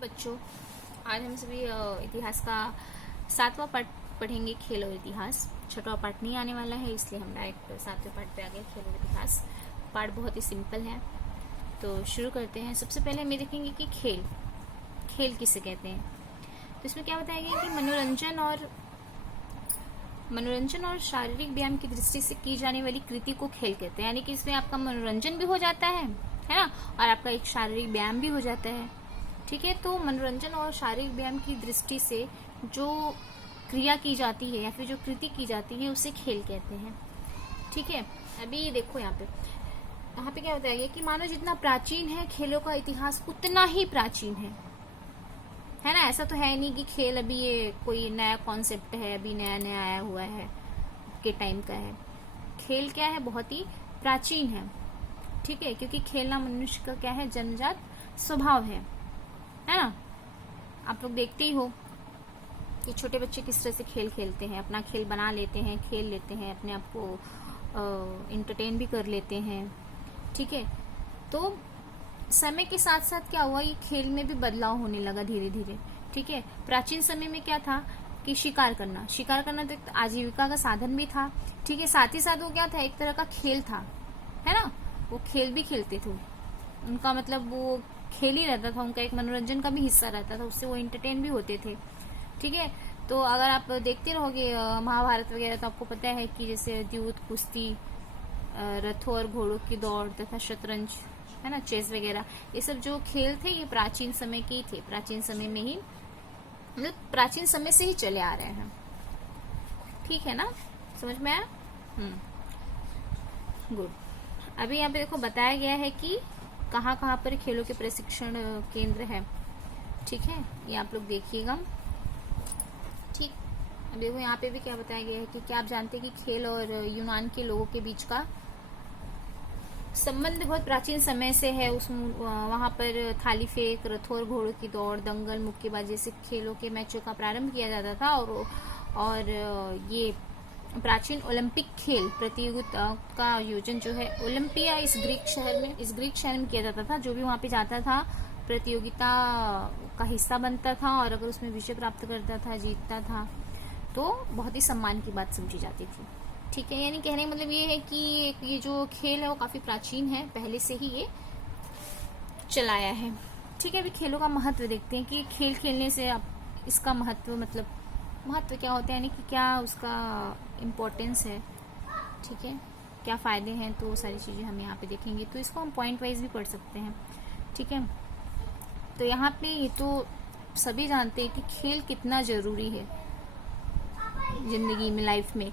बच्चों, आज हम सभी इतिहास का 7वां पार्ट पढ़ेंगे। खेल और इतिहास 6वां पार्ट नहीं आने वाला है, इसलिए हम डायरेक्ट 7वें पार्ट पे आ गए। खेल और इतिहास पार्ट बहुत ही सिंपल है, तो शुरू करते हैं। सबसे पहले हम ये देखेंगे कि खेल किसे कहते हैं। तो इसमें क्या बताया गया कि मनोरंजन और शारीरिक व्यायाम की दृष्टि से की जाने वाली कृति को खेल कहते हैं। यानी कि इसमें आपका मनोरंजन भी हो जाता है ना, और आपका एक शारीरिक व्यायाम भी हो जाता है। ठीक है, तो मनोरंजन और शारीरिक व्यायाम की दृष्टि से जो क्रिया की जाती है या फिर जो कृति की जाती है उसे खेल कहते हैं। ठीक है, अभी देखो यहाँ पे क्या बताया गया कि मानो जितना प्राचीन है खेलों का इतिहास उतना ही प्राचीन है ना। ऐसा तो है नहीं कि खेल अभी ये कोई नया कॉन्सेप्ट है, अभी नया नया आया हुआ है के टाइम का है। खेल क्या है, बहुत ही प्राचीन है। ठीक है, क्योंकि खेलना मनुष्य का क्या है, जन्मजात स्वभाव है ना। आप लोग देखते ही हो कि छोटे बच्चे किस तरह से खेल खेलते हैं, अपना खेल बना लेते हैं, खेल लेते हैं, अपने आप को इंटरटेन भी कर लेते हैं। ठीक है, तो समय के साथ साथ क्या हुआ, ये खेल में भी बदलाव होने लगा धीरे धीरे। ठीक है, प्राचीन समय में क्या था कि शिकार करना तो एक आजीविका का साधन भी था। ठीक है, साथ ही साथ वो क्या था, एक तरह का खेल था, है ना। वो खेल भी खेलते थे, उनका मतलब वो खेल ही रहता था, उनका एक मनोरंजन का भी हिस्सा रहता था, उससे वो एंटरटेन भी होते थे। ठीक है, तो अगर आप देखते रहोगे महाभारत वगैरह, तो आपको पता है कि जैसे युद्ध, कुश्ती, रथों और घोड़ों की दौड़ तथा शतरंज, है ना, चेस वगैरह, ये सब जो खेल थे ये प्राचीन समय के ही थे। प्राचीन समय में ही, मतलब प्राचीन समय से ही चले आ रहे हैं। ठीक है ना, समझ में आया? गुड। अभी यहाँ पे देखो बताया गया है कि कहाँ कहाँ पर खेलों के प्रशिक्षण केंद्र है। ठीक है, ये आप लोग देखिएगा। ठीक, अब देखो यहाँ पे भी क्या बताया गया है कि क्या आप जानते हैं कि खेल और यूनान के लोगों के बीच का संबंध बहुत प्राचीन समय से है। वहां पर थाली फेंक, रथों और घोड़ों की दौड़, दंगल, मुक्केबाजी जैसे खेलों के मैचों का प्रारंभ किया जाता था। और ये प्राचीन ओलंपिक खेल प्रतियोगिता का आयोजन जो है ओलंपिया इस ग्रीक शहर में किया जाता था। जो भी वहां पे जाता था प्रतियोगिता का हिस्सा बनता था, और अगर उसमें विजय प्राप्त करता था, जीतता था, तो बहुत ही सम्मान की बात समझी जाती थी। ठीक है, यानी कहने का मतलब ये है कि ये जो खेल है वो काफी प्राचीन है, पहले से ही ये चलाया है। ठीक है, अभी खेलों का महत्व देखते हैं कि खेल खेलने से आप इसका महत्व क्या होता है, यानी कि क्या उसका इम्पोर्टेंस है। ठीक है, क्या फायदे हैं, तो वो सारी चीजें हम यहाँ पे देखेंगे। तो इसको हम पॉइंट वाइज भी पढ़ सकते हैं। ठीक है, तो यहाँ पे ये तो सभी जानते हैं कि खेल कितना जरूरी है जिंदगी में, लाइफ में।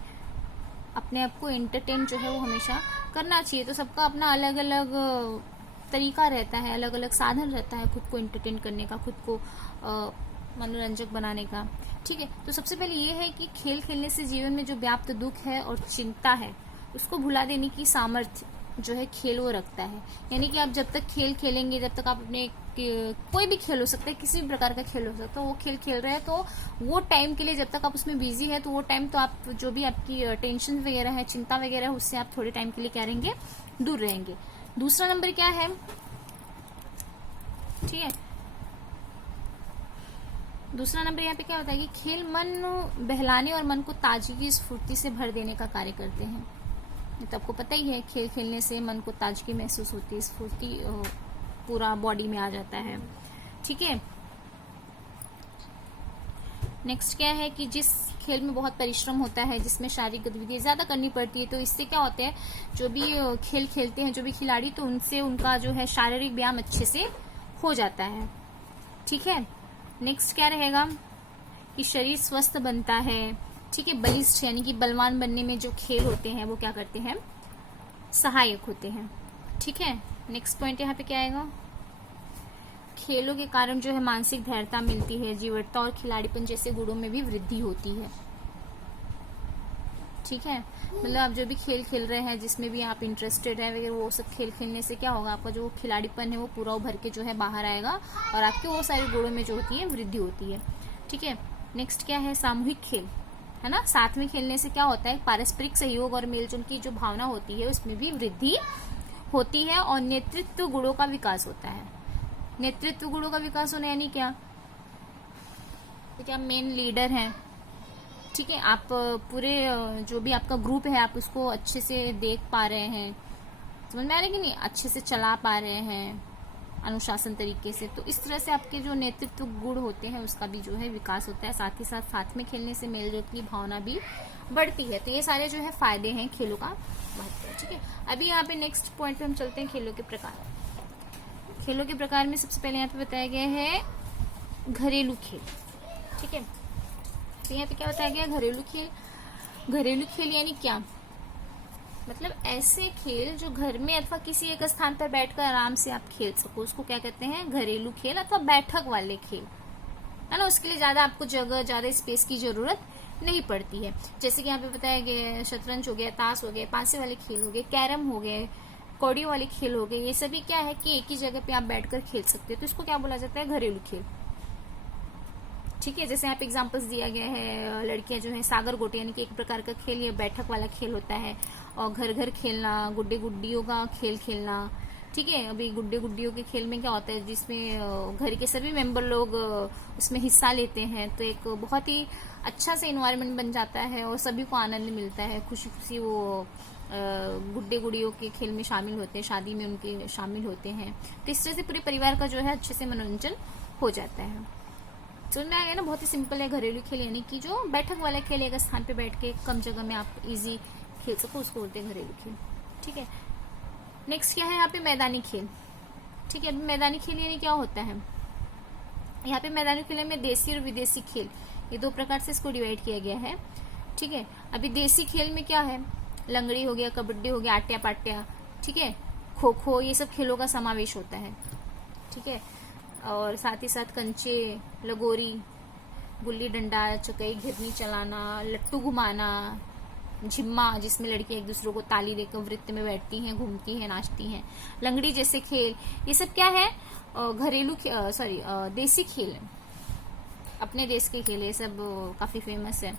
अपने आप को एंटरटेन जो है वो हमेशा करना चाहिए। तो सबका अपना अलग अलग तरीका रहता है, अलग अलग साधन रहता है खुद को एंटरटेन करने का, खुद को मनोरंजक बनाने का। ठीक है, तो सबसे पहले ये है कि खेल खेलने से जीवन में जो व्याप्त दुख है और चिंता है उसको भुला देने की सामर्थ्य जो है खेल वो रखता है। यानी कि आप जब तक खेल खेलेंगे, जब तक आप अपने कोई भी खेल हो सकता है, किसी भी प्रकार का खेल हो सकता है, वो खेल खेल रहे हैं, तो वो टाइम के लिए जब तक आप उसमें बिजी है, तो वो टाइम तो आप जो भी आपकी टेंशन वगैरह है, चिंता वगैरह है, उससे आप थोड़े टाइम के लिए क्या रहेंगे, दूर रहेंगे। दूसरा नंबर क्या है, ठीक है, दूसरा नंबर यहाँ पे क्या होता है कि खेल मन बहलाने और मन को ताजगी, स्फूर्ति से भर देने का कार्य करते हैं। तो आपको पता ही है, खेल खेलने से मन को ताजगी महसूस होती है, स्फूर्ति पूरा बॉडी में आ जाता है। ठीक है, नेक्स्ट क्या है कि जिस खेल में बहुत परिश्रम होता है, जिसमें शारीरिक गतिविधियां ज्यादा करनी पड़ती है, तो इससे क्या होता है, जो भी खेल खेलते हैं जो भी खिलाड़ी, तो उनसे उनका जो है शारीरिक व्यायाम अच्छे से हो जाता है। ठीक है, नेक्स्ट क्या रहेगा कि शरीर स्वस्थ बनता है। ठीक है, बलिष्ठ यानी कि बलवान बनने में जो खेल होते हैं वो क्या करते हैं, सहायक होते हैं। ठीक है, नेक्स्ट पॉइंट यहाँ पे क्या आएगा, खेलों के कारण जो है मानसिक धैर्यता मिलती है, जीवटता और खिलाड़ीपन जैसे गुणों में भी वृद्धि होती है। ठीक है, मतलब आप जो भी खेल खेल रहे हैं, जिसमें भी आप इंटरेस्टेड है वगैरह, वो सब खेल खेलने से क्या होगा, आपका जो खिलाड़ीपन है वो पूरा उभर के जो है बाहर आएगा, और आपके वो सारे गुणों में जो होती है वृद्धि होती है। ठीक है, नेक्स्ट क्या है, सामूहिक खेल, है ना। साथ में खेलने से क्या होता है, पारस्परिक सहयोग और मेलजोल की जो भावना होती है उसमें भी वृद्धि होती है, और नेतृत्व गुणों का विकास होता है। नेतृत्व गुणों का विकास होना यानी क्या, तो क्या मेन लीडर हैं, ठीक है, आप पूरे जो भी आपका ग्रुप है आप उसको अच्छे से देख पा रहे हैं, समझ में आ रहा है कि नहीं, अच्छे से चला पा रहे हैं अनुशासन तरीके से। तो इस तरह से आपके जो नेतृत्व गुण होते हैं उसका भी जो है विकास होता है। साथ ही साथ में खेलने से मेलजोल की भावना भी बढ़ती है। तो ये सारे जो है फायदे हैं खेलों का महत्व, ठीक है। अभी यहाँ पे नेक्स्ट पॉइंट पे हम चलते हैं, खेलों के प्रकार। खेलों के प्रकार में सबसे पहले यहाँ पे बताया गया है घरेलू खेल, ठीक है। तो यहाँ पे क्या बताया गया, घरेलू खेल। घरेलू खेल यानी क्या, मतलब ऐसे खेल जो घर में अथवा किसी एक स्थान पर बैठकर आराम से आप खेल सको, उसको क्या कहते हैं, घरेलू खेल अथवा बैठक वाले खेल, है ना। उसके लिए ज्यादा आपको जगह, ज्यादा स्पेस की जरूरत नहीं पड़ती है। जैसे कि यहाँ पे बताया गया शतरंज हो गया, ताश हो गया, पांसे वाले खेल हो गए, कैरम हो गए, कौड़ियों वाले खेल हो गए, ये सभी क्या है कि एक ही जगह पे आप बैठकर खेल सकते हो। तो इसको क्या बोला जाता है, घरेलू खेल, ठीक है। जैसे यहाँ पे एग्जांपल्स दिया गया है, लड़कियां जो है सागर गोटे यानी कि एक प्रकार का खेल, ये बैठक वाला खेल होता है। और घर घर खेलना, गुड्डे गुड्डियों का खेल खेलना, ठीक है। अभी गुड्डे गुड्डियों के खेल में क्या होता है, जिसमें घर के सभी मेंबर लोग उसमें हिस्सा लेते हैं, तो एक बहुत ही अच्छा सा इन्वायरमेंट बन जाता है और सभी को आनंद मिलता है, खुशी खुशी वो गुड्डे गुड़ियों के खेल में शामिल होते हैं, शादी में उनके शामिल होते हैं। तो इस तरह से पूरे परिवार का जो है अच्छे से मनोरंजन हो जाता है। समझ में आ गया ना, बहुत ही सिंपल है। घरेलू खेल यानी कि जो बैठक वाला खेल, एक स्थान पे बैठ के कम जगह में आप इजी खेल सको, उसको बोलते हैं घरेलू खेल, ठीक है। नेक्स्ट क्या है यहाँ पे, मैदानी खेल, ठीक है। मैदानी खेल यानी क्या होता है, यहाँ पे मैदानी खेल में देसी और विदेशी खेल, ये दो प्रकार से इसको डिवाइड किया गया है, ठीक है। अभी देसी खेल में क्या है, लंगड़ी हो गया, कबड्डी हो गया, आट्या पाट्या, ठीक है, खो खो, ये सब खेलों का समावेश होता है, ठीक है। और साथ ही साथ कंचे, लगोरी, गुल्ली डंडा, चकई, घिरनी चलाना, लट्टू घुमाना, झिम्मा जिसमें लड़कियां एक दूसरे को ताली देकर वृत्त में बैठती हैं, घूमती हैं, नाचती हैं, लंगड़ी जैसे खेल, ये सब क्या है, घरेलू देसी खेल है, अपने देश के खेल, ये सब काफी फेमस है,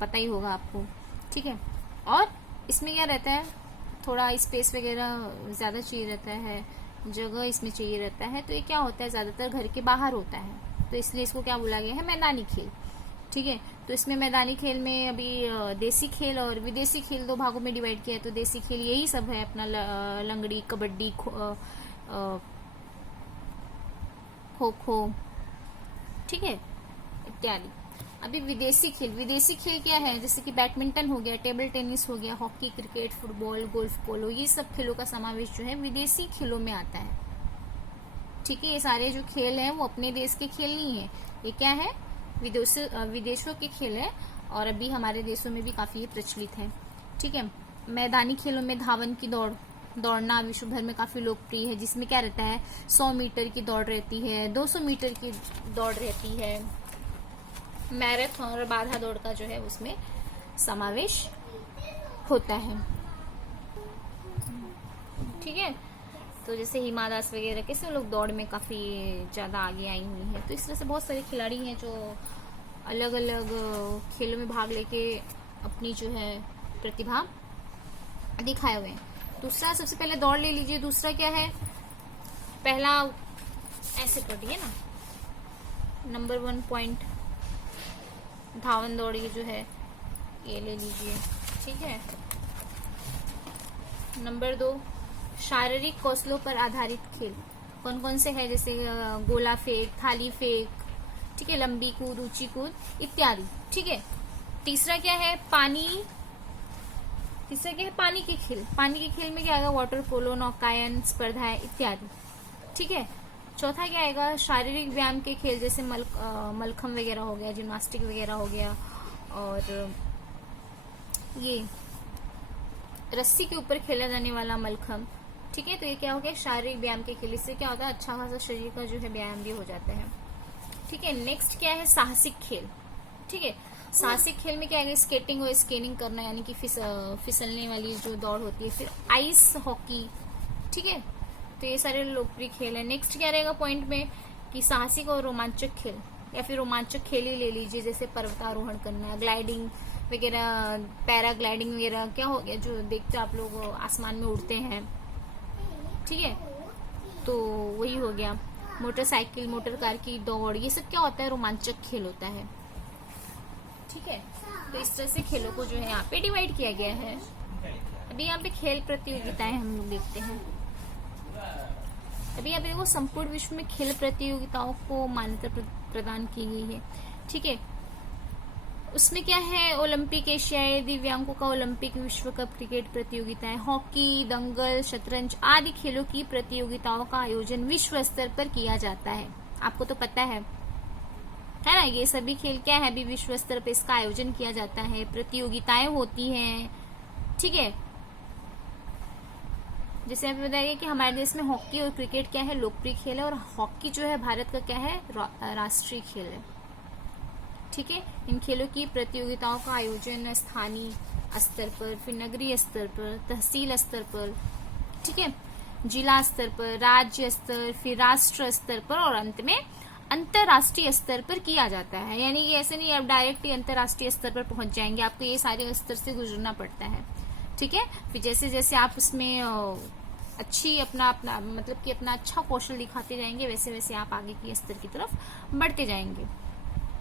पता ही होगा आपको, ठीक है। और इसमें क्या रहता है, थोड़ा स्पेस वगैरह ज्यादा चाहिए रहता है, जगह इसमें चाहिए रहता है। तो ये क्या होता है, ज्यादातर घर के बाहर होता है, तो इसलिए इसको क्या बोला गया है, मैदानी खेल, ठीक है। तो इसमें मैदानी खेल में अभी देसी खेल और विदेशी खेल दो भागों में डिवाइड किया है। तो देसी खेल यही सब है अपना, लंगड़ी, कबड्डी, खो खो, ठीक है, इत्यादि। अभी विदेशी खेल क्या है, जैसे कि बैडमिंटन हो गया, टेबल टेनिस हो गया, हॉकी, क्रिकेट, फुटबॉल, गोल्फ, पोलो, ये सब खेलों का समावेश जो है विदेशी खेलों में आता है, ठीक है। ये सारे जो खेल हैं वो अपने देश के खेल नहीं है, ये क्या है, विदेशों के खेल है, और अभी हमारे देशों में भी काफी प्रचलित है, ठीक है। मैदानी खेलों में धावन की दौड़ना विश्व भर में काफी लोकप्रिय है, जिसमें क्या रहता है, 100 मीटर की दौड़ रहती है, 200 मीटर की दौड़ रहती है, मैराथन और बाधा दौड़ का जो है उसमें समावेश होता है, ठीक है। तो जैसे हिमा दास वगैरह कैसे लोग दौड़ में काफी ज्यादा आगे आई हुई हैं। तो इस तरह से बहुत सारे खिलाड़ी हैं जो अलग अलग खेलों में भाग लेके अपनी जो है प्रतिभा दिखाए हुए हैं। दूसरा, सबसे पहले दौड़ ले लीजिए। दूसरा क्या है, पहला ऐसे पढ़िए ना, नंबर 1 पॉइंट धावन दौड़, ये जो है ये ले लीजिए, ठीक है। नंबर 2 शारीरिक कौशलों पर आधारित खेल, कौन कौन से है, जैसे गोला फेंक, थाली फेंक, ठीक है, लंबी कूद, ऊंची कूद इत्यादि, ठीक है। तीसरा क्या है, पानी के खेल। पानी के खेल में क्या आएगा, वाटर पोलो, नौकायन स्पर्धाएं इत्यादि, ठीक है। चौथा क्या आएगा, शारीरिक व्यायाम के खेल, जैसे मलखम वगैरह हो गया, जिम्नास्टिक वगैरह हो गया, और ये रस्सी के ऊपर खेला जाने वाला मलखम, ठीक है। तो ये क्या हो गया, शारीरिक व्यायाम के खेल। इससे क्या होता है, अच्छा खासा शरीर का जो है व्यायाम भी हो जाता है, ठीक है। नेक्स्ट क्या है, साहसिक खेल, ठीक है। साहसिक खेल में क्या है, स्केटिंग और स्केटिंग करना, यानी कि फिसलने वाली जो दौड़ होती है। फिर आइस हॉकी, ठीक है। तो ये सारे लोकप्रिय खेल है। नेक्स्ट क्या रहेगा पॉइंट में, कि साहसिक और रोमांचक खेल, या फिर रोमांचक खेल ही ले लीजिए, जैसे पर्वतारोहण करना, ग्लाइडिंग वगैरह, पैराग्लाइडिंग वगैरह, क्या हो गया, जो देखते आप लोग आसमान में उड़ते हैं, ठीक है, तो वही हो गया। मोटरसाइकिल, मोटर कार की दौड़, ये सब क्या होता है, रोमांचक खेल होता है। ठीक है, तो इस तरह से खेलों को जो है यहाँ पे डिवाइड किया गया है। अभी यहाँ पे खेल प्रतियोगिताएं हम लोग देखते हैं। अभी यहाँ पे देखो, संपूर्ण विश्व में खेल प्रतियोगिताओं को मान्यता प्रदान की गई है। ठीक है, उसमें क्या है, ओलंपिक, एशियाई दिव्यांगों का ओलंपिक, विश्व कप, क्रिकेट प्रतियोगिताएं, हॉकी, दंगल, शतरंज आदि खेलों की प्रतियोगिताओं का आयोजन विश्व स्तर पर किया जाता है। आपको तो पता है ना, ये सभी खेल क्या है, अभी विश्व स्तर पर इसका आयोजन किया जाता है, प्रतियोगिताएं होती हैं। ठीक है, जैसे आपको बताया गया कि हमारे देश में हॉकी और क्रिकेट क्या है, लोकप्रिय खेल है, और हॉकी जो है भारत का क्या है, राष्ट्रीय खेल है। ठीक है, इन खेलों की प्रतियोगिताओं का आयोजन स्थानीय स्तर पर, फिर नगरीय स्तर पर, तहसील स्तर पर, ठीक है, जिला स्तर पर, राज्य स्तर, फिर राष्ट्र स्तर पर, और अंत में अंतरराष्ट्रीय स्तर पर किया जाता है। यानी कि ऐसे नहीं आप डायरेक्ट ही अंतरराष्ट्रीय स्तर पर पहुंच जाएंगे, आपको ये सारे स्तर से गुजरना पड़ता है। ठीक है, फिर जैसे जैसे आप उसमें अच्छी अपना मतलब कि अपना अच्छा कौशल दिखाते जाएंगे, वैसे वैसे आप आगे की स्तर की तरफ बढ़ते जाएंगे।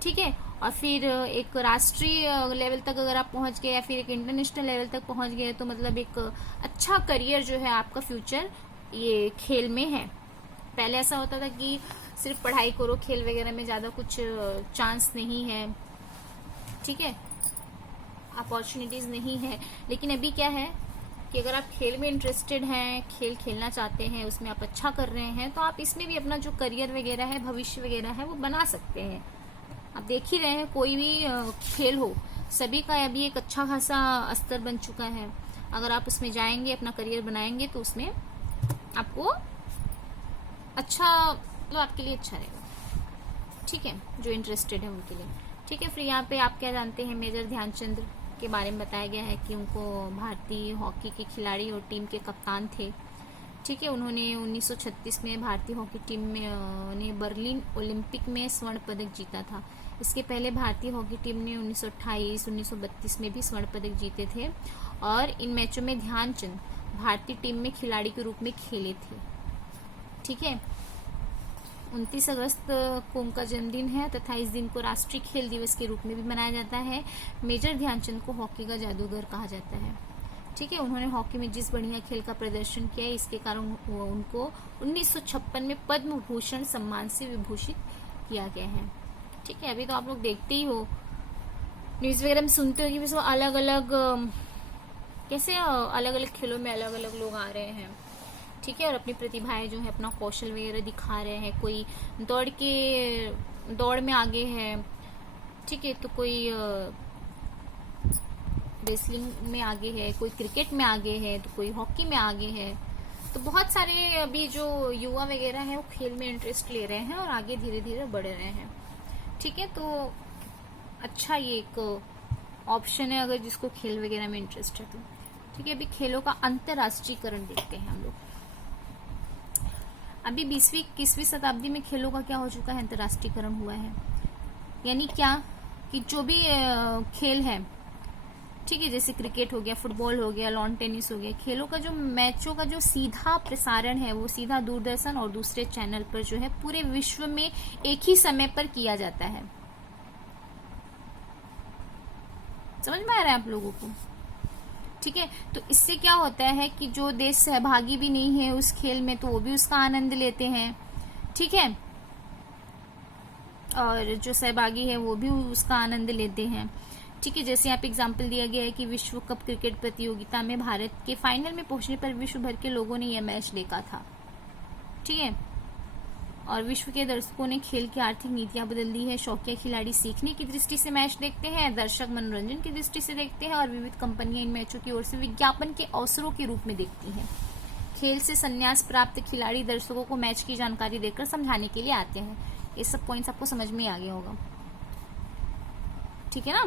ठीक है, और फिर एक राष्ट्रीय लेवल तक अगर आप पहुंच गए या फिर एक इंटरनेशनल लेवल तक पहुंच गए तो मतलब एक अच्छा करियर जो है आपका फ्यूचर ये खेल में है। पहले ऐसा होता था कि सिर्फ पढ़ाई करो, खेल वगैरह में ज्यादा कुछ चांस नहीं है। ठीक है, अपॉर्चुनिटीज नहीं है, लेकिन अभी क्या है कि अगर आप खेल में इंटरेस्टेड हैं, खेल खेलना चाहते हैं, उसमें आप अच्छा कर रहे हैं, तो आप इसमें भी अपना जो करियर वगैरह है, भविष्य वगैरह है, वो बना सकते हैं। आप देख ही रहे हैं, कोई भी खेल हो, सभी का अभी एक अच्छा खासा स्तर बन चुका है। अगर आप उसमें जाएंगे, अपना करियर बनाएंगे, तो उसमें आपको अच्छा, तो आपके लिए अच्छा रहेगा। ठीक है, जो इंटरेस्टेड है उनके लिए। ठीक है, फिर यहाँ पे आप क्या जानते हैं, मेजर ध्यानचंद के बारे में बताया गया है कि उनको भारतीय हॉकी के खिलाड़ी और टीम के कप्तान थे। ठीक है, उन्होंने 1936 में भारतीय हॉकी टीम में ने बर्लिन ओलंपिक में स्वर्ण पदक जीता था। इसके पहले भारतीय हॉकी टीम ने 1928, 1932 में भी स्वर्ण पदक जीते थे, और इन मैचों में ध्यानचंद भारतीय टीम में खिलाड़ी के रूप में खेले थे। ठीक है, 29 अगस्त को उनका जन्मदिन है तथा इस दिन को राष्ट्रीय खेल दिवस के रूप में भी मनाया जाता है। मेजर ध्यानचंद को हॉकी का जादूगर कहा जाता है। ठीक है, उन्होंने हॉकी में जिस बढ़िया खेल का प्रदर्शन किया है, इसके कारण उनको 1956 में पद्म भूषण सम्मान से विभूषित किया गया है। ठीक है, अभी तो आप लोग देखते ही हो, न्यूज वगैरह में सुनते हो कि अलग अलग कैसे अलग अलग खेलों में अलग अलग लोग आ रहे हैं। ठीक है, और अपनी प्रतिभाएं जो है, अपना कौशल वगैरह दिखा रहे हैं। कोई दौड़ में आगे है, ठीक है, तो कोई रेसलिंग में आगे है, कोई क्रिकेट में आगे है, तो कोई हॉकी में आगे है। तो बहुत सारे अभी जो युवा वगैरह है वो खेल में इंटरेस्ट ले रहे हैं और आगे धीरे धीरे बढ़ रहे हैं। ठीक है, तो अच्छा ये एक ऑप्शन है अगर जिसको खेल वगैरह में इंटरेस्ट है तो। ठीक है, अभी खेलों का अंतरराष्ट्रीयकरण देखते हैं हम लोग। अभी 20वीं 21वीं शताब्दी में खेलों का क्या हो चुका है, अंतरराष्ट्रीयकरण हुआ है। यानी क्या कि जो भी खेल है, ठीक है, जैसे क्रिकेट हो गया, फुटबॉल हो गया, लॉन टेनिस हो गया, खेलों का जो मैचों का जो सीधा प्रसारण है वो सीधा दूरदर्शन और दूसरे चैनल पर जो है पूरे विश्व में एक ही समय पर किया जाता है। समझ में आ रहा है आप लोगों को? ठीक है, तो इससे क्या होता है कि जो देश सहभागी भी नहीं है उस खेल में तो वो भी उसका आनंद लेते हैं। ठीक है, और जो सहभागी है वो भी उसका आनंद लेते हैं। ठीक है, जैसे यहाँ पे एग्जाम्पल दिया गया है कि विश्व कप क्रिकेट प्रतियोगिता में भारत के फाइनल में पहुंचने पर विश्व भर के लोगों ने यह मैच देखा था। ठीक है, और विश्व के दर्शकों ने खेल की आर्थिक नीतियां बदल दी है। शौकिया खिलाड़ी सीखने की दृष्टि से मैच देखते हैं, दर्शक मनोरंजन की दृष्टि से देखते हैं, और विविध कंपनियां इन मैचों की ओर से विज्ञापन के अवसरों के रूप में देखती हैं। खेल से संन्यास प्राप्त खिलाड़ी दर्शकों को मैच की जानकारी देकर समझाने के लिए आते हैं। ये सब पॉइंट्स आपको समझ में आ गया होगा। ठीक है ना,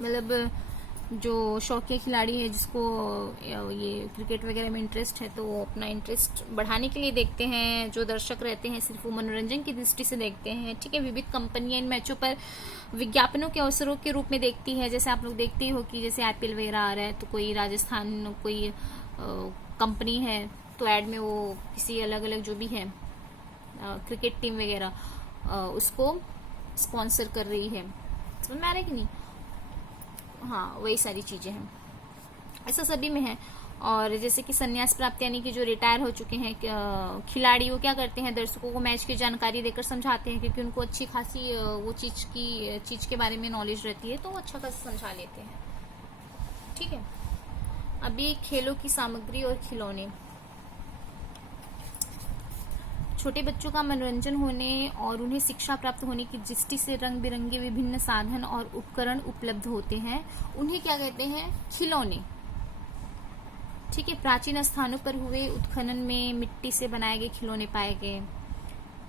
मतलब जो शौकिया खिलाड़ी है जिसको ये क्रिकेट वगैरह में इंटरेस्ट है तो वो अपना इंटरेस्ट बढ़ाने के लिए देखते हैं। जो दर्शक रहते हैं सिर्फ वो मनोरंजन की दृष्टि से देखते हैं। ठीक है, विविध कंपनियां इन मैचों पर विज्ञापनों के अवसरों के रूप में देखती है। जैसे आप लोग देखते ही हो कि जैसे IPL वगैरह आ रहा है तो कोई राजस्थान कोई कंपनी है तो ऐड में वो किसी अलग अलग जो भी है क्रिकेट टीम वगैरह उसको स्पॉन्सर कर रही है। समझ में आ रहा है कि नहीं? हाँ, वही सारी चीजें हैं, ऐसा सभी में है। और जैसे कि संन्यास प्राप्त यानी कि जो रिटायर हो चुके हैं खिलाड़ी, वो क्या करते हैं, दर्शकों को मैच की जानकारी देकर समझाते हैं, क्योंकि उनको अच्छी खासी वो चीज के बारे में नॉलेज रहती है, तो वो अच्छा खासा समझा लेते हैं। ठीक है, अभी खेलों की सामग्री और खिलौने। छोटे बच्चों का मनोरंजन होने और उन्हें शिक्षा प्राप्त होने की दृष्टि से रंग बिरंगे विभिन्न साधन और उपकरण उपलब्ध होते हैं, उन्हें क्या कहते हैं, खिलौने। ठीक है, प्राचीन स्थानों पर हुए उत्खनन में मिट्टी से बनाए गए खिलौने पाए गए।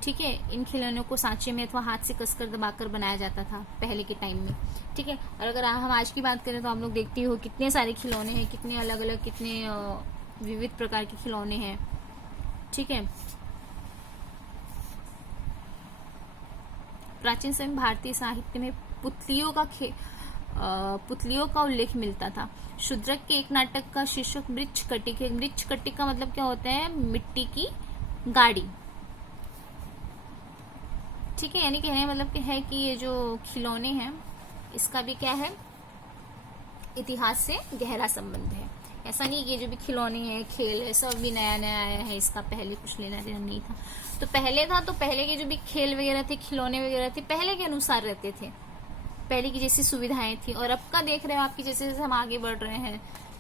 ठीक है, इन खिलौनों को सांचे में अथवा हाथ से कसकर दबाकर बनाया जाता था पहले के टाइम में। ठीक है, और अगर हम आज की बात करें तो हम लोग देखते हो कितने सारे खिलौने हैं, कितने अलग अलग, कितने विविध प्रकार के खिलौने हैं। ठीक है, प्राचीन समय भारतीय साहित्य में पुतलियों का उल्लेख मिलता था। शूद्रक के एक नाटक का शीर्षक मृच्छ कटिक है। मृच्छ कटिक का मतलब क्या होता है, मिट्टी की गाड़ी। ठीक है, यानी कहने मतलब कि है कि ये जो खिलौने हैं इसका भी क्या है, इतिहास से गहरा संबंध है। ऐसा नहीं कि ये जो भी खिलौने हैं, खेल है, सब भी नया नया आया है, इसका पहले कुछ लेना देना नहीं था। तो पहले था, तो पहले के जो भी खेल वगैरह थे, खिलौने वगैरह थे, पहले के अनुसार रहते थे, पहले की जैसी सुविधाएं थी। और अब का देख रहे हो आपकी, जैसे जैसे हम आगे बढ़ रहे हैं,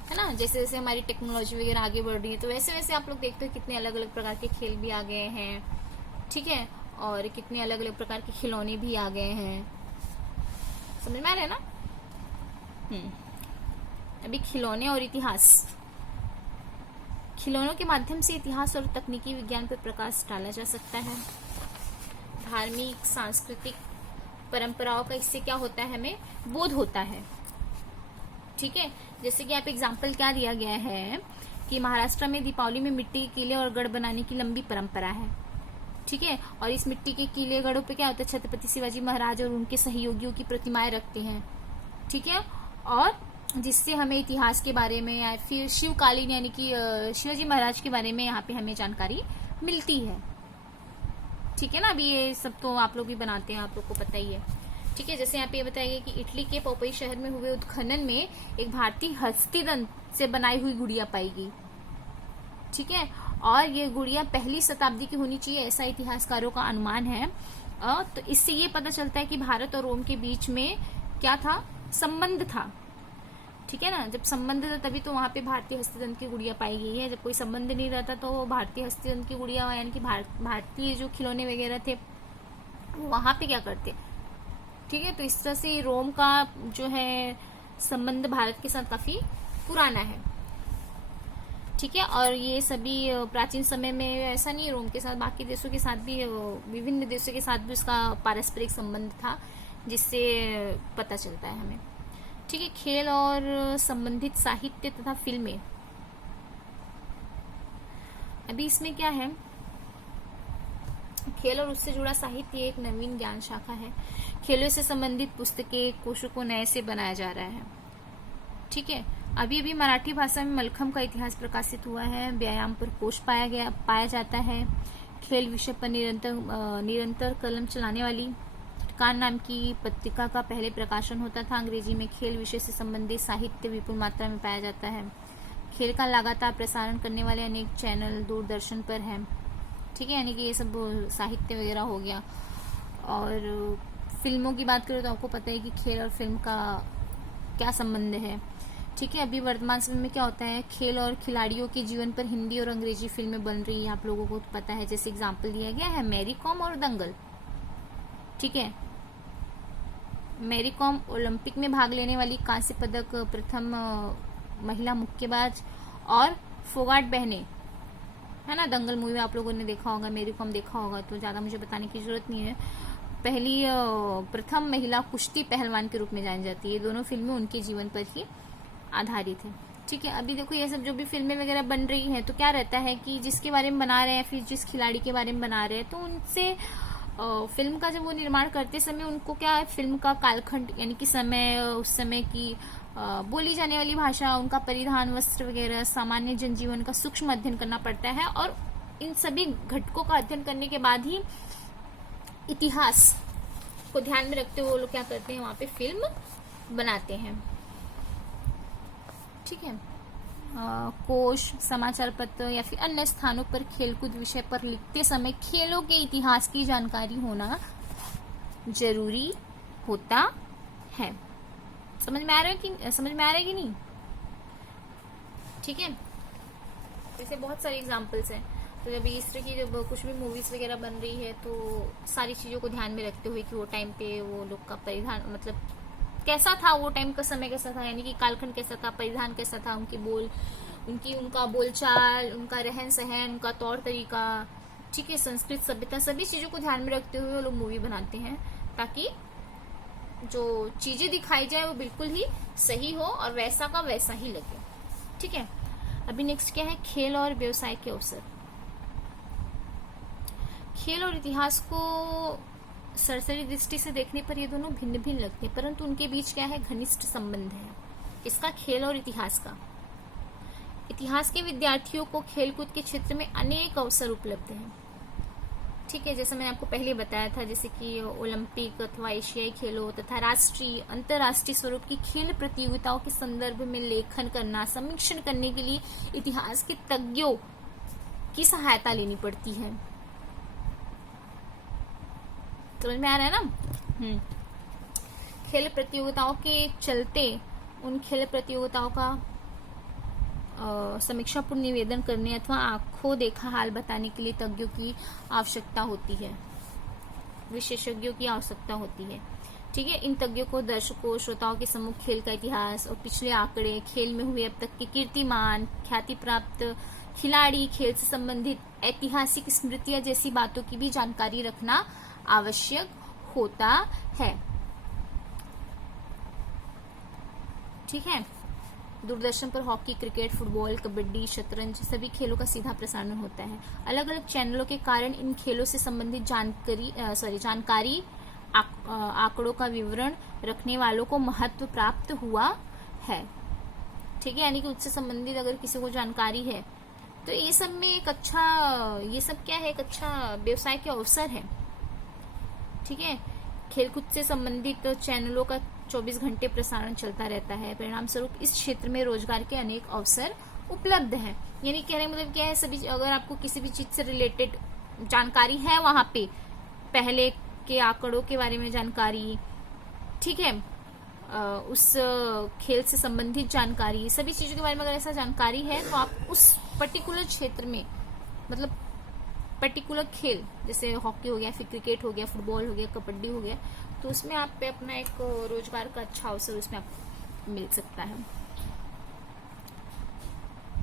है ना, जैसे जैसे हमारी टेक्नोलॉजी वगैरह आगे बढ़ रही है, तो वैसे वैसे आप लोग देखते हो कितने अलग अलग प्रकार के खेल भी आ गए हैं। ठीक है, और कितने अलग अलग प्रकार के खिलौने भी आ गए हैं। समझ में आ रहा है ना? अभी खिलौने और इतिहास। खिलौनों के माध्यम से इतिहास और तकनीकी विज्ञान पर प्रकाश डाला जा सकता है। धार्मिक सांस्कृतिक परंपराओं का इससे क्या होता है, हमें बोध होता है। ठीक है, जैसे कि आप एग्जाम्पल क्या दिया गया है कि महाराष्ट्र में दीपावली में मिट्टी के किले और गढ़ बनाने की लंबी परंपरा है। ठीक है, और इस मिट्टी के किले गढ़ों पे क्या होता है, छत्रपति शिवाजी महाराज और उनके सहयोगियों की प्रतिमाएं रखते हैं। ठीक है, और जिससे हमें इतिहास के बारे में या फिर शिवकालीन यानी कि शिवाजी महाराज के बारे में यहाँ पे हमें जानकारी मिलती है। ठीक है ना, अभी ये सब तो आप लोग भी बनाते हैं, आप लोग को पता ही है। ठीक है, जैसे यहाँ पे ये बताया गया कि इटली के पोपई शहर में हुए उत्खनन में एक भारतीय हस्तिदंत से बनाई हुई गुड़िया पाई गई। ठीक है, और ये गुड़िया पहली शताब्दी की होनी चाहिए, ऐसा इतिहासकारों का अनुमान है। तो इससे ये पता चलता है कि भारत और रोम के बीच में क्या था, संबंध था। ठीक है ना, जब संबंध था तभी तो वहां पे भारतीय हस्तिदंत की गुड़िया पाई गई है। जब कोई संबंध नहीं रहता तो भारतीय हस्तिदंत की गुड़िया यानी कि भारतीय जो खिलौने वगैरह थे वहां पे क्या करते। ठीक है, तो इस तरह से रोम का जो है संबंध भारत के साथ काफी पुराना है। ठीक है, और ये सभी प्राचीन समय में ऐसा नहीं, रोम के साथ बाकी देशों के साथ भी, विभिन्न देशों के साथ भी उसका पारस्परिक संबंध था, जिससे पता चलता है हमें। ठीक है, खेल और संबंधित साहित्य तथा फिल्में। अभी इसमें क्या है, खेल और उससे जुड़ा साहित्य एक नवीन ज्ञान शाखा है। खेलों से संबंधित पुस्तकें, कोशों को नए से बनाया जा रहा है। ठीक है, अभी अभी मराठी भाषा में मलखम का इतिहास प्रकाशित हुआ है। व्यायाम पर कोश पाया जाता है। खेल विषय पर निरंतर कलम चलाने वाली कान नाम की पत्रिका का पहले प्रकाशन होता था। अंग्रेजी में खेल विषय से संबंधित साहित्य विपुल मात्रा में पाया जाता है। खेल का लगातार प्रसारण करने वाले अनेक चैनल दूरदर्शन पर हैं। ठीक है, यानी कि ये सब साहित्य वगैरह हो गया। और फिल्मों की बात करें तो आपको पता है कि खेल और फिल्म का क्या संबंध है। ठीक है, अभी वर्तमान समय में क्या होता है, खेल और खिलाड़ियों के जीवन पर हिंदी और अंग्रेजी फिल्में बन रही है, आप लोगों को तो पता है। जैसे एग्जाम्पल दिया गया है मैरी कॉम और दंगल। ठीक है, मैरी कॉम ओलंपिक में भाग लेने वाली, कांस्य पदक प्रथम महिला मुक्केबाज, और फोगाट बहने, है ना, दंगल मूवी में आप लोगों ने देखा होगा, मैरी कॉम देखा होगा, तो ज्यादा मुझे बताने की जरूरत नहीं है। पहली प्रथम महिला कुश्ती पहलवान के रूप में जानी जाती है। दोनों फिल्में उनके जीवन पर ही आधारित है। ठीक है, अभी देखो ये सब जो भी फिल्में वगैरह बन रही हैं, तो क्या रहता है कि जिसके बारे में बना रहे हैं, फिर जिस खिलाड़ी के बारे में बना रहे हैं, तो उनसे फिल्म का जब वो निर्माण करते समय उनको क्या है, फिल्म का कालखंड यानी कि समय, उस समय की बोली जाने वाली भाषा, उनका परिधान, वस्त्र वगैरह, सामान्य जनजीवन का सूक्ष्म अध्ययन करना पड़ता है। और इन सभी घटकों का अध्ययन करने के बाद ही इतिहास को ध्यान में रखते हुए वो लोग क्या करते हैं, वहां पे फिल्म बनाते हैं। ठीक है। कोश, समाचार पत्र या फिर अन्य स्थानों पर खेलकूद विषय पर लिखते समय खेलों के इतिहास की जानकारी होना जरूरी होता है। समझ में आ रहा है कि नहीं? ठीक है। जैसे बहुत सारे एग्जाम्पल्स हैं, तो जब इस तरह की जब कुछ भी मूवीज वगैरह बन रही है तो सारी चीजों को ध्यान में रखते हुए कि वो टाइम पे वो लोग का परिधान मतलब कैसा था, वो टाइम का समय कैसा था, यानी कि कालखंड कैसा था, परिधान कैसा था, उनका बोलचाल, उनका रहन सहन, उनका तौर तरीका, ठीक है, संस्कृत सभ्यता, सभी चीजों को ध्यान में रखते हुए वो लोग मूवी बनाते हैं ताकि जो चीजें दिखाई जाए वो बिल्कुल ही सही हो और वैसा का वैसा ही लगे। ठीक है। अभी नेक्स्ट क्या है, खेल और व्यवसाय के अवसर। खेल और इतिहास को सरसरी दृष्टि से देखने पर ये दोनों भिन्न भिन्न लगते हैं, परंतु उनके बीच क्या है, घनिष्ठ संबंध है। इसका खेल और इतिहास का। इतिहास के विद्यार्थियों को खेलकूद के क्षेत्र में अनेक अवसर उपलब्ध हैं। ठीक है, जैसे मैंने आपको पहले बताया था, जैसे कि ओलंपिक अथवा एशियाई खेलों तथा राष्ट्रीय अंतर्राष्ट्रीय स्वरूप की खेल प्रतियोगिताओं के संदर्भ में लेखन करना, समीक्षण करने के लिए इतिहास के तज्ञों की सहायता लेनी पड़ती है। समझ में आ रहा है ना? खेल प्रतियोगिताओं के चलते उन खेल प्रतियोगिताओं का समीक्षापूर्ण निवेदन करने अथवा आंखों देखा हाल बताने के लिए तज्ञों की आवश्यकता होती है, विशेषज्ञों की आवश्यकता होती है। ठीक है। इन तज्ञों को दर्शकों श्रोताओं के सम्मुख खेल का इतिहास और पिछले आंकड़े, खेल में हुए अब तक के कीर्तिमान, ख्याति प्राप्त खिलाड़ी, खेल से संबंधित ऐतिहासिक स्मृतियां जैसी बातों की भी जानकारी रखना आवश्यक होता है। ठीक है। दूरदर्शन पर हॉकी, क्रिकेट, फुटबॉल, कबड्डी, शतरंज सभी खेलों का सीधा प्रसारण होता है। अलग अलग चैनलों के कारण इन खेलों से संबंधित जानकारी आंकड़ों का विवरण रखने वालों को महत्व प्राप्त हुआ है। ठीक है। यानी कि उससे संबंधित अगर किसी को जानकारी है तो ये सब में एक अच्छा व्यवसाय के अवसर है। ठीक है। खेलकूद से संबंधित चैनलों का 24 घंटे प्रसारण चलता रहता है। परिणाम स्वरूप इस क्षेत्र में रोजगार के अनेक अवसर उपलब्ध हैं। यानी कहने मतलब क्या है, सभी अगर आपको किसी भी चीज से रिलेटेड जानकारी है, वहां पे पहले के आंकड़ों के बारे में जानकारी, ठीक है, उस खेल से संबंधित जानकारी, सभी चीजों के बारे में अगर ऐसा जानकारी है तो आप उस पर्टिकुलर क्षेत्र में मतलब पर्टिकुलर खेल जैसे हॉकी हो गया, फिर क्रिकेट हो गया, फुटबॉल हो गया, कबड्डी हो गया, तो उसमें आप पे अपना एक रोजगार का अच्छा अवसर उसमें आपको मिल सकता है।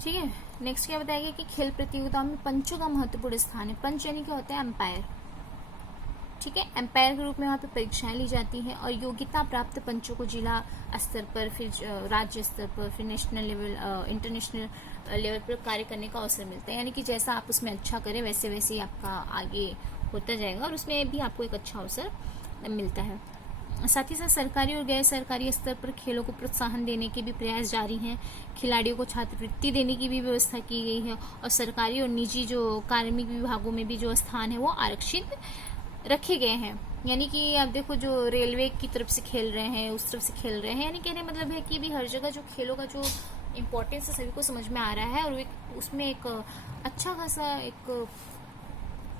ठीक है। नेक्स्ट क्या बताया गया कि खेल प्रतियोगिताओं में पंचों का महत्वपूर्ण स्थान है। पंच यानी क्या होता है, एम्पायर। ठीक है। एम्पायर के रूप में वहां पे परीक्षाएं ली जाती हैं और योग्यता प्राप्त पंचों को जिला स्तर पर, फिर राज्य स्तर पर, फिर नेशनल लेवल, इंटरनेशनल लेवल पर कार्य करने का अवसर मिलता है। यानी कि जैसा आप उसमें अच्छा करें वैसे वैसे ही आपका आगे होता जाएगा और उसमें भी आपको एक अच्छा अवसर मिलता है। साथ ही साथ सरकारी और गैर सरकारी स्तर पर खेलों को प्रोत्साहन देने के भी प्रयास जारी हैं। खिलाड़ियों को छात्रवृत्ति देने की भी व्यवस्था की गई है और सरकारी और निजी जो कार्मिक विभागों में भी जो स्थान है वो आरक्षित रखे गए हैं। यानी कि आप देखो, जो रेलवे की तरफ से खेल रहे हैं, उस तरफ से खेल रहे हैं, यानी कहने मतलब है कि भी हर जगह जो खेलों का जो इम्पोर्टेंस है सभी को समझ में आ रहा है और उसमें एक अच्छा खासा एक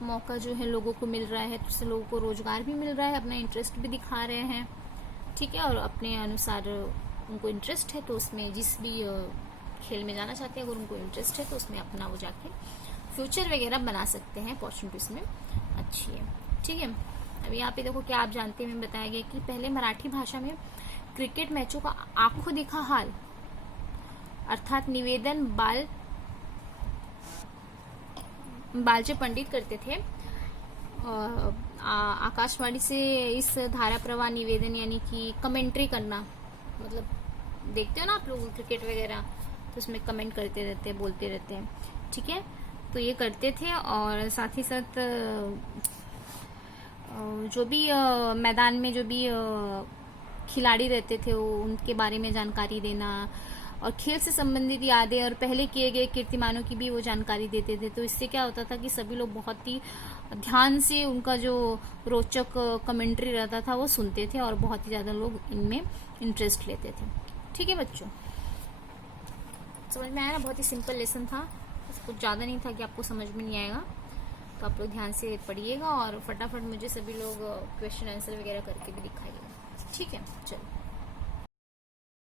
मौका जो है लोगों को मिल रहा है, तो उससे लोगों को रोजगार भी मिल रहा है, अपना इंटरेस्ट भी दिखा रहे हैं। ठीक है। और अपने अनुसार उनको इंटरेस्ट है तो उसमें जिस भी खेल में जाना चाहते हैं, अगर उनको इंटरेस्ट है तो उसमें अपना वो जाके फ्यूचर वगैरह बना सकते हैं। अपॉर्चुनिटी इसमें अच्छी है। ठीक है। अभी यहाँ पे देखो क्या आप जानते हैं, मैं बताया गया कि पहले मराठी भाषा में क्रिकेट मैचों का आंखों देखा हाल अर्थात निवेदन बालचे पंडित करते थे। आकाशवाणी से इस धारा प्रवाह निवेदन यानी कि कमेंट्री करना, मतलब देखते हो ना आप लोग क्रिकेट वगैरह, तो उसमें कमेंट करते रहते हैं, बोलते रहते हैं। ठीक है। तो ये करते थे और साथ ही साथ जो भी मैदान में जो भी खिलाड़ी रहते थे उनके बारे में जानकारी देना, और खेल से संबंधित यादें और पहले किए गए कीर्तिमानों की भी वो जानकारी देते थे। तो इससे क्या होता था कि सभी लोग बहुत ही ध्यान से उनका जो रोचक कमेंट्री रहता था वो सुनते थे और बहुत ही ज्यादा लोग इनमें इंटरेस्ट लेते थे। ठीक है बच्चों, समझ में आया ना? बहुत ही सिंपल लेसन था, कुछ ज़्यादा नहीं था कि आपको समझ में नहीं आएगा। तो आप लोग ध्यान से पढ़िएगा और फटाफट मुझे सभी लोग क्वेश्चन आंसर वगैरह करके भी दिखाइएगा। ठीक है, चलो।